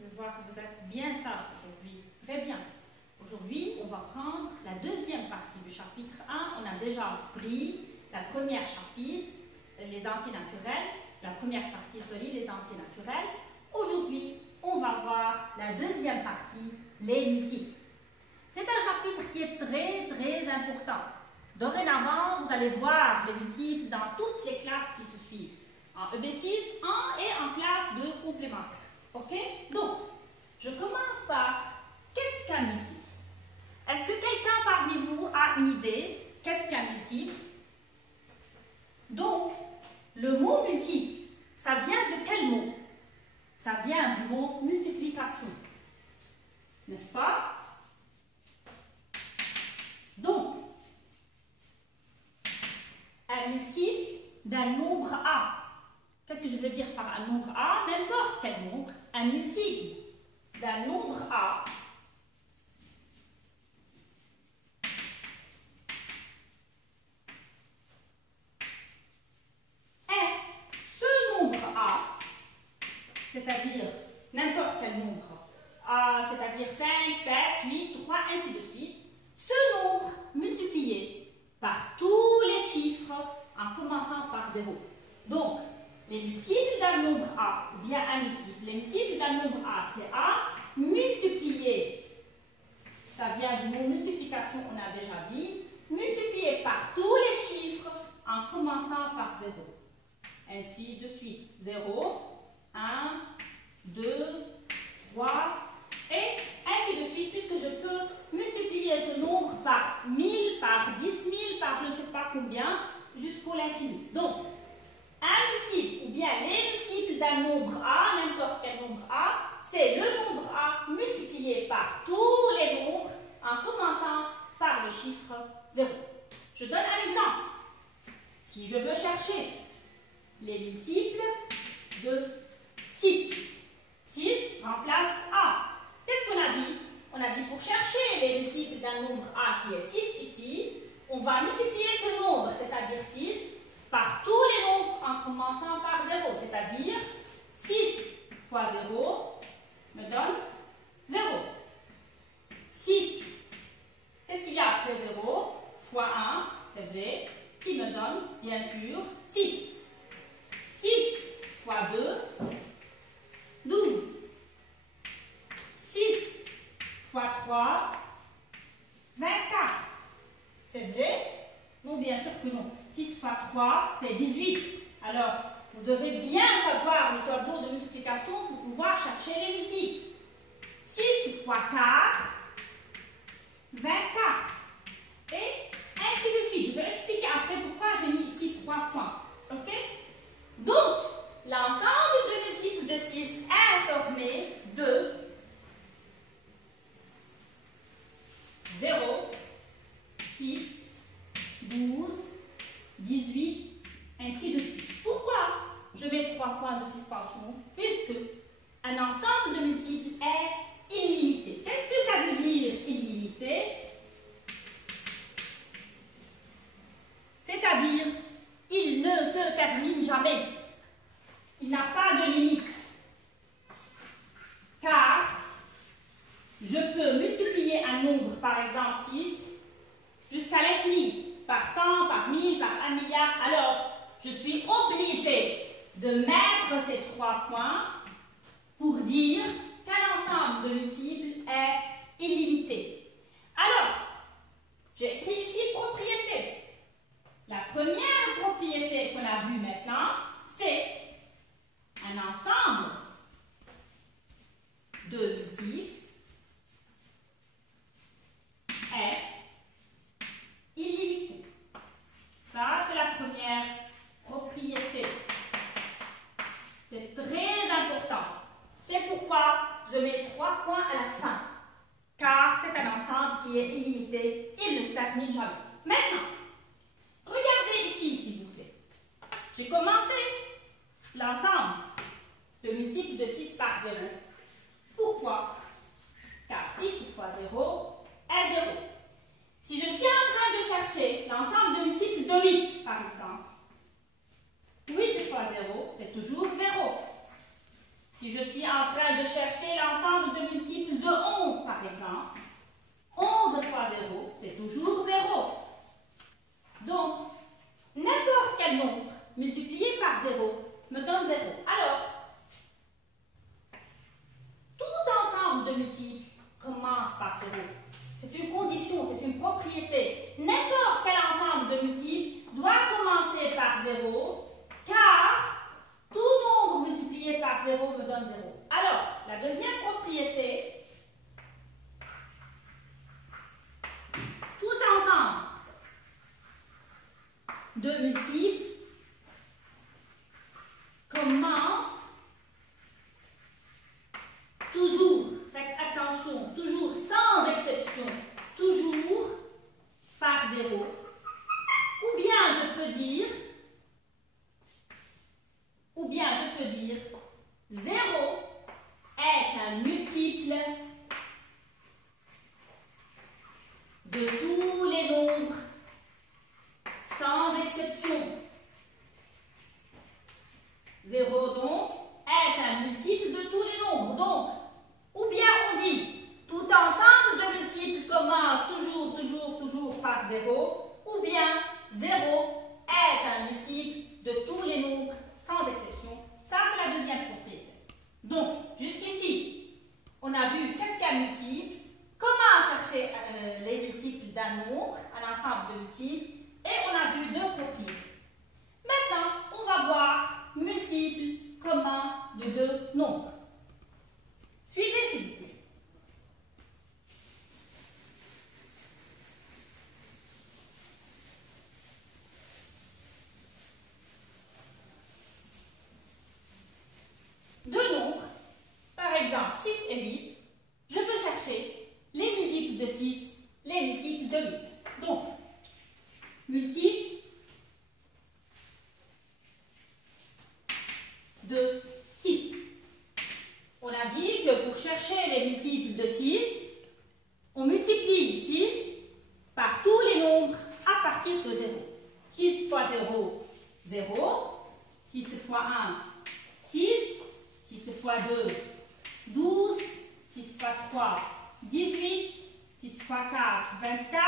Je vois que vous êtes bien sages aujourd'hui. Très bien. Aujourd'hui, on va prendre la deuxième partie du chapitre 1. On a déjà pris la première chapitre, les entiers naturels. La première partie solide, les entiers naturels. Aujourd'hui, on va voir la deuxième partie, les multiples. C'est un chapitre qui est très important. Dorénavant, vous allez voir les multiples dans toutes les classes qui se suivent. En EB6, et en classe de complémentaire. Ok? Donc, je commence par qu'est-ce qu'un multiple? Est-ce que quelqu'un parmi vous a une idée? Qu'est-ce qu'un multiple? Donc, le mot multiple, ça vient de quel mot? Ça vient du mot multiplication. N'est-ce pas? Donc, un multiple d'un nombre A. Qu'est-ce que je veux dire par un nombre A? N'importe quel nombre. Un multiple d'un nombre A est ce nombre A, c'est-à-dire n'importe quel nombre A, c'est-à-dire 5, 7, 8, 3, ainsi de suite. Ce nombre multiplié par tous les chiffres en commençant par 0. Donc, les multiples d'un nombre A, ou bien un multiple, les multiples d'un nombre A, c'est A multiplié, ça vient du mot multiplication, on a déjà dit, multiplié par tous les chiffres en commençant par 0. Ainsi de suite. 0, 1, 2, 3, et ainsi de suite, puisque je peux multiplier ce nombre par 1000, par 10 000, par je ne sais pas combien, jusqu'au l'infini. Donc, un multiple, ou bien les multiples d'un nombre A, n'importe quel nombre A, c'est le nombre A multiplié par tous les nombres en commençant par le chiffre 0. Je donne un exemple. Si je veux chercher les multiples de 6, 6 remplace A. Qu'est-ce qu'on a dit? On a dit pour chercher les multiples d'un nombre A qui est 6 ici, on va multiplier ce nombre, c'est-à-dire 6, par tous les nombres en commençant par 0, c'est-à-dire 6 fois 0 me donne 0. 6, qu'est-ce qu'il y a après 0? Fois 1, c'est vrai, qui me donne, bien sûr, 6. 6 fois 2, 12. 6 fois 3, 24. C'est vrai? Non, bien sûr que non. 6 fois 3, c'est 18. Alors, vous devez bien savoir le tableau de multiplication pour pouvoir chercher les multiples. 6 fois 4, 24. Et ainsi de suite. Je vais expliquer après pourquoi j'ai mis ici 3 points. Ok? Donc, l'ensemble de multiples de 6 est formé de 0, 6, 12, 18, ainsi de suite. Pourquoi je mets 3 points de suspension? Puisque un ensemble de multiples est illimité. Qu'est-ce que ça veut dire illimité? C'est-à-dire, il ne se termine jamais. Il n'a pas de limite. Car je peux multiplier un nombre, par exemple 6, jusqu'à l'infini, par 100, par 1000, par 1 milliard. Alors, je suis obligée de mettre ces 3 points pour dire qu'un ensemble de multiples est illimité. Alors, j'ai écrit ici propriété. La première propriété qu'on a vue maintenant, c'est un ensemble de multiples est illimité. Ça, c'est la première propriété. C'est très important. C'est pourquoi je mets 3 points à la fin. Car c'est un ensemble qui est illimité. Il ne se termine jamais. Maintenant, de multiples commence toujours, faites attention, toujours sans exception, toujours par 0. Ou bien je peux dire 0 est un multiple de tous les nombres, sans exception. 0 donc est un multiple de tous les nombres. Donc, ou bien on dit tout ensemble de multiples commence toujours par 0, ou bien 0 est un multiple de tous les nombres, sans exception. Ça, c'est la deuxième propriété. Donc, jusqu'ici, on a vu qu'est-ce qu'un multiple, comment chercher les multiples d'un nombre, un ensemble de multiples, et on a vu deux propriétés. Maintenant, on va voir multiples communs de deux nombres. Suivez s'il vous plaît. Deux nombres, par exemple 6 et 8, je veux chercher les multiples de 6, les multiples de 8. Donc, multiples de 6. On a dit que pour chercher les multiples de 6, on multiplie 6 par tous les nombres à partir de 0. 6 fois 0, 0. 6 fois 1, 6. 6 fois 2, 12. 6 fois 3, 18. 6 fois 4, 24.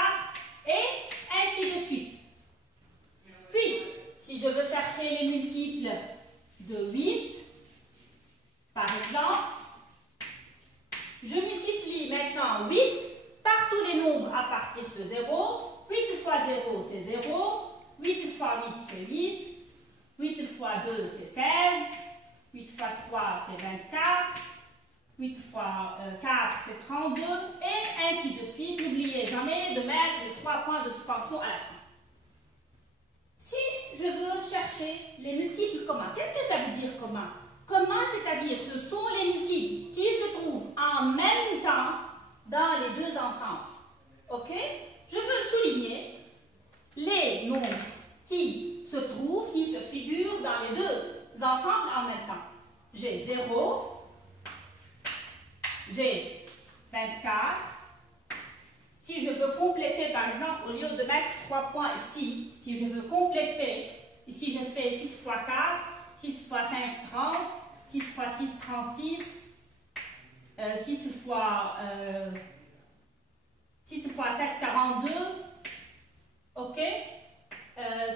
Et ainsi de suite. Puis, si je veux chercher les multiples de 8, par exemple, je multiplie maintenant 8 par tous les nombres à partir de 0. 8 fois 0, c'est 0. 8 fois 8, c'est 8. 8 fois 2, c'est 16. 8 fois 3, c'est 24. 8 fois 4, c'est 32. Et ainsi de suite. N'oubliez jamais de mettre les 3 points de suspension à la fin. Si je veux chercher les multiples communs, qu'est-ce que ça veut dire commun? Commun, c'est-à-dire que ce sont les multiples qui se trouvent en même temps dans les deux ensembles. Ok? Je veux souligner les nombres qui se trouvent, qui se figurent dans les deux ensembles en même temps. J'ai 0, j'ai 24. Si je veux compléter, par exemple, au lieu de mettre 3 points ici, si je veux compléter, ici je fais 6 fois 4, 6 fois 5, 30, 6 fois 6, 36, 6 fois 7, 42, ok,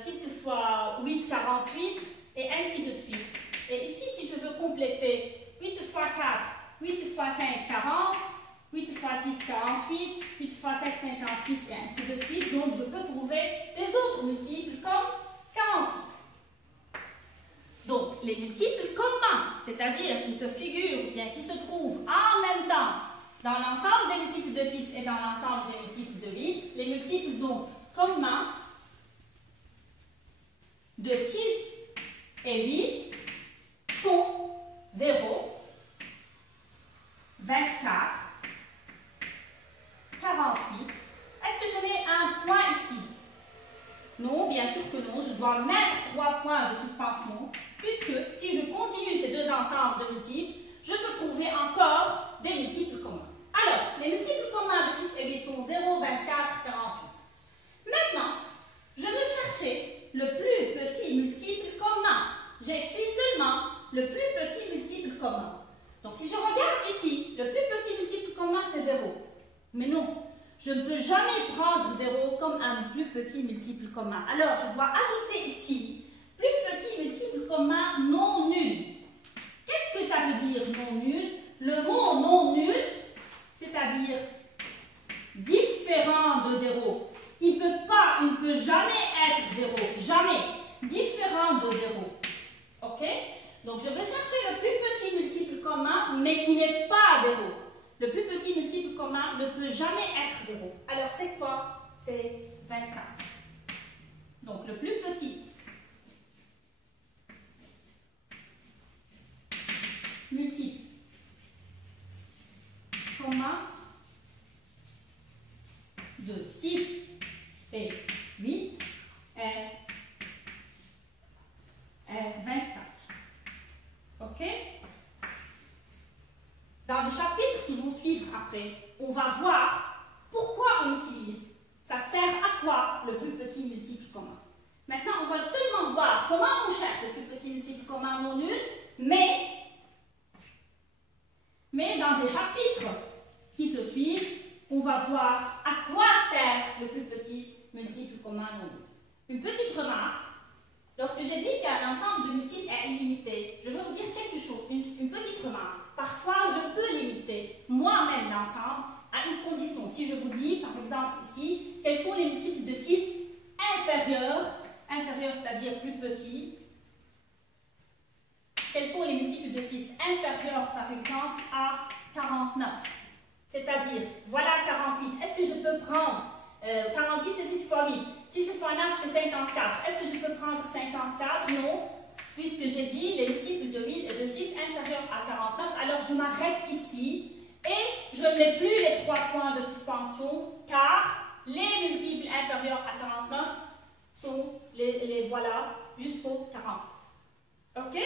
6 fois 8, 48, et ainsi de suite. Et ici, si je veux compléter 8 fois 4, 8 fois 5, 40, 8 fois 6, 48, 8 fois 7, 56, et ainsi de suite. Donc, je peux trouver des autres multiples comme 48. Donc, les multiples communs, c'est-à-dire qui se figurent, bien qui se trouvent en même temps dans l'ensemble des multiples de 6 et dans l'ensemble des multiples de 8, les multiples donc communs de 6 et 8 sont 0, 24, 48. Est-ce que je mets un point ici? Non, bien sûr que non. Je dois mettre 3 points de suspension, puisque si je continue ces deux ensembles de multiples, je peux trouver encore des multiples communs. Alors, les multiples communs de 6 et 8 sont 0, 24, 48. Maintenant, je veux chercher le plus petit multiple commun. J'ai écrit seulement le plus petit multiple commun. Donc, si je regarde ici, le plus petit multiple commun, c'est 0. Mais non, je ne peux jamais prendre 0 comme un plus petit multiple commun. Alors, je dois ajouter ici plus petit multiple commun non nul. Qu'est-ce que ça veut dire non nul? Le mot non nul, c'est-à-dire différent de 0. Il ne peut jamais être 0. Jamais. Différent de 0. Ok? Donc, je vais chercher le plus petit multiple commun, mais qui n'est pas 0. Le plus petit multiple commun ne peut jamais être 0. Alors, c'est quoi? C'est 24. Donc, le plus petit multiple commun de 6 et 8 est 24. OK? Dans le chapitre qui vont suivre après, on va voir pourquoi on utilise. Ça sert à quoi le plus petit multiple commun? Maintenant, on va seulement voir comment on cherche le plus petit multiple commun non nul, mais dans des chapitres qui se suivent, on va voir à quoi sert le plus petit multiple commun non nul. Une petite remarque, lorsque j'ai dit qu'un ensemble de multiples est illimité, je veux vous dire quelque chose, une petite remarque. Parfois, je peux limiter moi-même l'ensemble à une condition. Si je vous dis, par exemple ici, quels sont les multiples de 6 inférieurs, c'est-à-dire plus petits, quels sont les multiples de 6 inférieurs, par exemple, à 49? C'est-à-dire, voilà 48. Est-ce que je peux prendre 48, c'est 6 fois 8. 6 fois 9, c'est 54. Est-ce que je peux prendre 54? Non, puisque j'ai dit les multiples de 6 inférieurs à 49. Alors, je m'arrête ici et je ne mets plus les 3 points de suspension, car les multiples inférieurs à 49 sont les voilà jusqu'au 48. OK?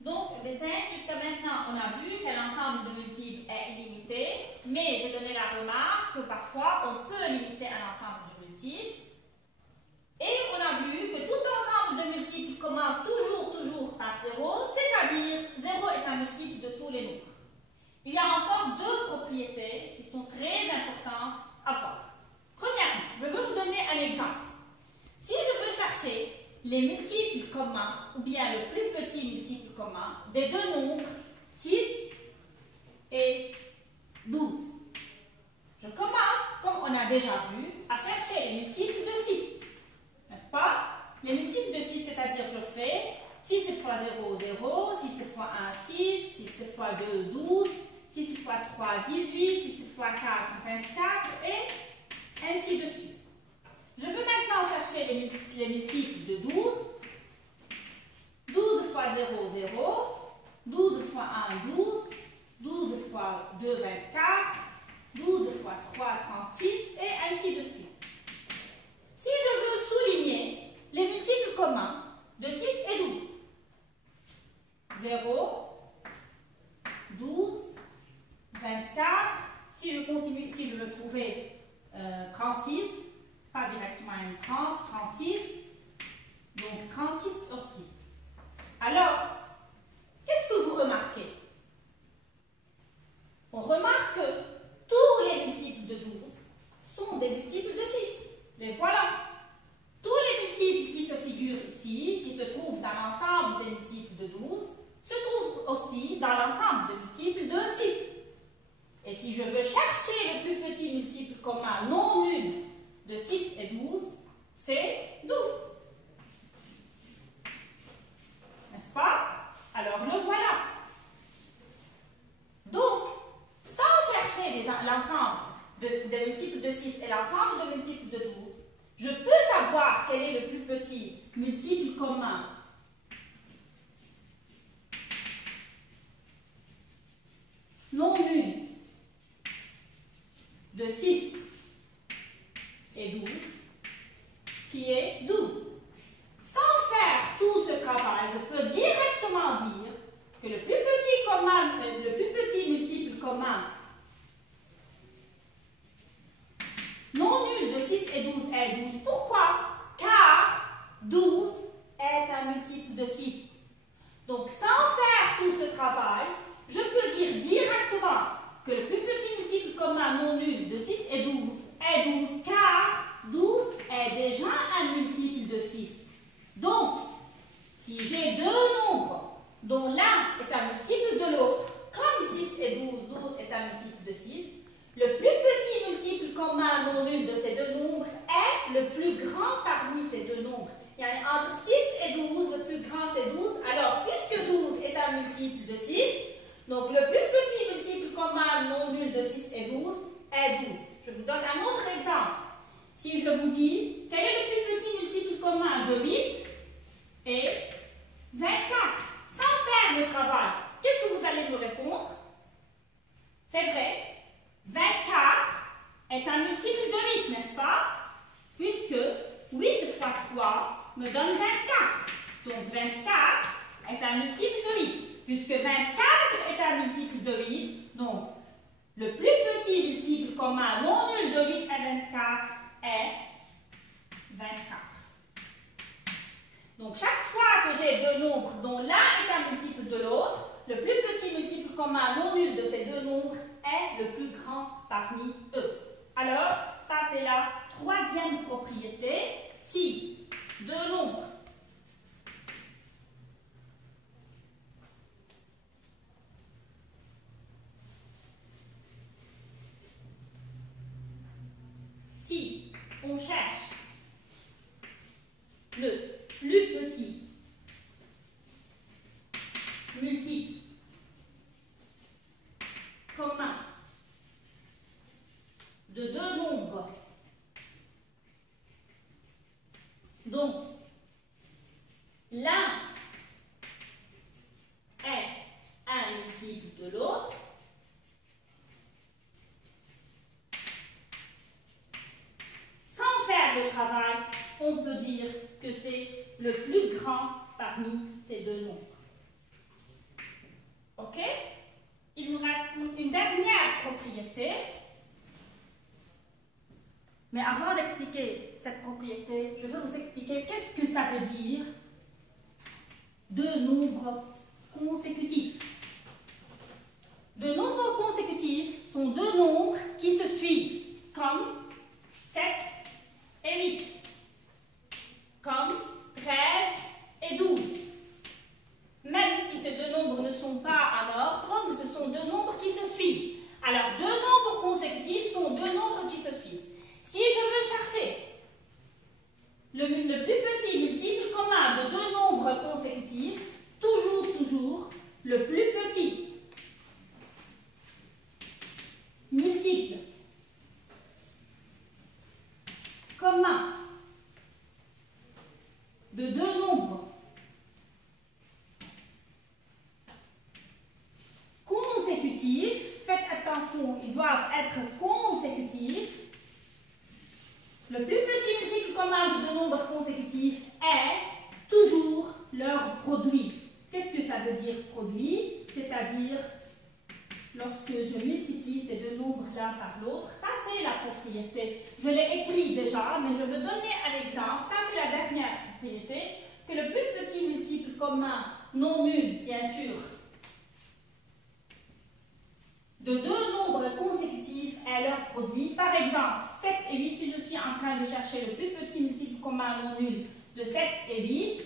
Donc, les 5, jusqu'à maintenant, on a vu que l'ensemble de multiples est illimité, mais j'ai donné la remarque que parfois, on peut limiter un ensemble de multiples. Et on a vu que tout ensemble de multiples commence toujours par 0, c'est-à-dire 0 est un multiple de tous les nombres. Il y a encore deux propriétés qui sont très importantes à voir. Premièrement, je veux vous donner un exemple. Si je veux chercher les multiples communs, ou bien le plus petit multiple commun, des deux nombres 6 et 12. Je commence, comme on a déjà vu, à chercher les multiples de 6. N'est-ce pas? Les multiples de 6, c'est-à-dire je fais 6 fois 0, 0, 6 fois 1, 6, 6 fois 2, 12, 6 fois 3, 18, 6 fois 4, 24, et ainsi de suite. Je veux maintenant chercher les multiples de 12. 12 fois 0, 0. 12 fois 1, 12. 12 fois 2, 24. 12 fois 3, 36, et ainsi de suite. Si je veux souligner les multiples communs de 6 et 12. 0, 12, 24. Si je continue, si je veux trouver 36, pas directement une 30, 36, donc 36 aussi. Alors, qu'est-ce que vous remarquez? On remarque que tous les multiples de 12 sont des multiples de 6. Les voilà. Tous les multiples qui se figurent ici, qui se trouvent dans l'ensemble des multiples de 12, se trouvent aussi dans l'ensemble des multiples de 6. Et si je veux chercher le plus petit multiple commun non nul de 6 et 12, c'est 12. N'est-ce pas? Alors le voilà. Donc, sans chercher l'ensemble des multiples de 6 et l'ensemble des multiples de 12, je peux savoir quel est le plus petit multiple commun non nul de 6 et 12, qui est 12. Sans faire tout ce travail, je peux directement dire que le plus petit multiple commun non nul de 6 et 12 est 12. Pourquoi? Car 12 est un multiple de 6. Donc, sans faire tout ce travail, je peux dire directement que le plus petit multiple commun non nul de 6 et 12 est 12, car 12 est déjà un multiple de 6. Donc, si j'ai deux nombres dont l'un est un multiple de l'autre, comme 6 et 12, 12 est un multiple de 6, le plus petit multiple commun non nul de ces deux nombres est le plus grand parmi ces deux nombres. Il y a entre 6 et 12, le plus grand c'est 12. Alors, puisque 12 est un multiple de 6, donc le plus petit multiple commun non nul de 6 et 12 est 12. Je vous donne un autre exemple. Si je vous dis, quel est le plus petit multiple commun de 8 et 24. Sans faire le travail, qu'est-ce que vous allez me répondre? C'est vrai, 24 est un multiple de 8, n'est-ce pas? Puisque 8 fois 3 me donne 24. Donc 24 est un multiple de 8. Puisque 24 est un multiple de 8, donc le plus petit multiple commun non nul de 8 et 24 est 24. Donc chaque fois que j'ai deux nombres dont l'un est un multiple de l'autre, le plus petit multiple commun non nul de ces deux nombres est le plus grand parmi eux. Alors, ça c'est la troisième propriété. Si deux nombres si on cherche le plus petit multiple commun de deux nombres dont l'un est un multiple de l'autre, sans faire le travail, on peut dire que c'est le plus grand parmi ces deux nombres. OK? Il nous reste une dernière propriété. Mais avant d'expliquer cette propriété, je vais vous expliquer qu'est-ce que ça veut dire deux nombres consécutifs. Deux nombres consécutifs sont deux nombres qui se suivent, comme 7 et 8, comme 13 et 12. Même si ces deux nombres ne sont pas en ordre, mais ce sont deux nombres qui se suivent. Alors, deux nombres consécutifs sont deux nombres qui se suivent. Si je veux chercher le plus petit multiple commun de deux nombres consécutifs, toujours, le plus petit multiple commun de deux nombres consécutifs, faites attention, ils doivent être consécutifs. Le plus petit multiple commun de deux nombres consécutifs est toujours leur produit. Qu'est-ce que ça veut dire produit? C'est-à-dire, lorsque je multiplie ces deux nombres l'un par l'autre, ça c'est la propriété. Je l'ai écrit déjà, mais je veux donner un exemple. Ça c'est la dernière propriété, que le plus petit multiple commun non nul, bien sûr, de deux nombres consécutifs est leur produit. Par exemple, 7 et 8, si je suis en train de chercher le plus petit multiple commun non nul de 7 et 8,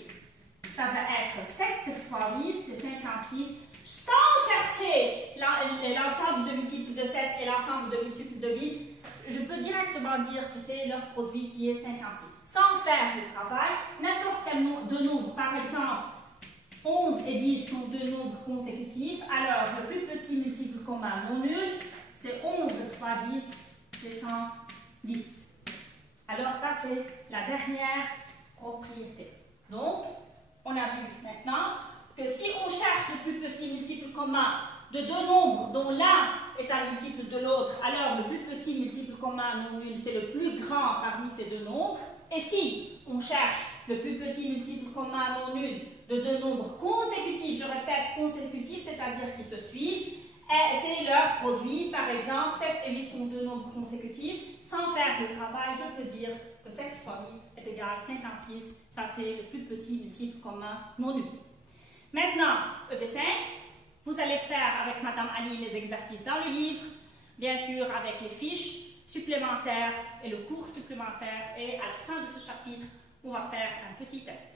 ça va être 7 fois 8, c'est 56. Sans chercher l'ensemble de multiples de 7 et l'ensemble de multiples de 8, je peux directement dire que c'est leur produit qui est 56. Sans faire le travail, n'importe quel deux nombres, par exemple, 11 et 10 sont deux nombres consécutifs, alors le plus petit multiple commun non nul, c'est 11 fois 10, c'est 110. Alors ça, c'est la dernière propriété. Donc, on a vu maintenant que si on cherche le plus petit multiple commun de deux nombres dont l'un est un multiple de l'autre, alors le plus petit multiple commun non nul, c'est le plus grand parmi ces deux nombres. Et si on cherche le plus petit multiple commun non nul de deux nombres consécutifs, je répète consécutifs, c'est-à-dire qui se suivent, c'est leur produit. Par exemple, 7 et 8 sont deux nombres consécutifs. Sans faire le travail, je peux dire que 7 fois 8 est égal à 56. Ça, c'est le plus petit multiple commun non nul. Maintenant, EP5, vous allez faire avec Madame Ali les exercices dans le livre, bien sûr avec les fiches supplémentaires et le cours supplémentaire. Et à la fin de ce chapitre, on va faire un petit test.